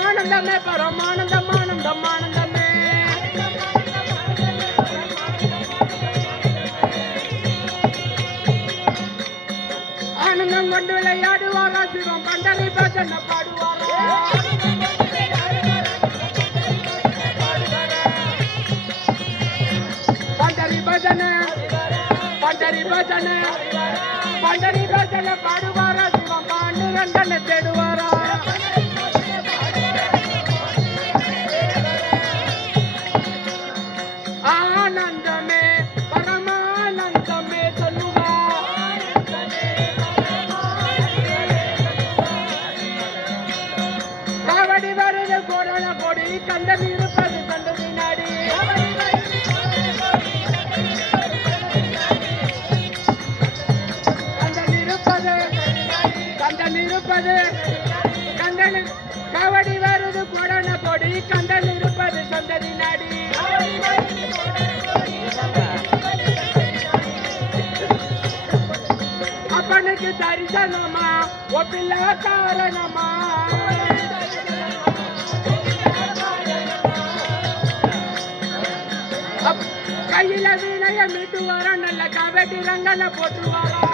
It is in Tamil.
ஆனந்தமே பரமானந்தம் ஆனந்தம் ஆனந்தமே ஆனந்தம் கொண்டு விளையாடுவாரா சிவம் பண்டரி பஜனை பாடுவாரா பண்டரி பஜனை பண்டரி பஜனை பண்டரி பஜனை பாடுவாரா சிவம் பாண்டுரங்கனை தேடுவாரா ஆனந்தமே பரமானந்தமே சொல்லுவா காவடி வருது கோடான கோடி கந்தன் இருப்பது கண்டு வினாடி கந்தன் இருப்பது கந்தன் காவடி வருது கோடான கோடி கந்தன் இருப்பது சந்ததி நாடி அப்பனுக்கு தரிசனமா ஒப்பில்ல காரணமா கையில வீணைய மீட்டு வர நல்ல கவட்டி ரங்கல போட்டு வர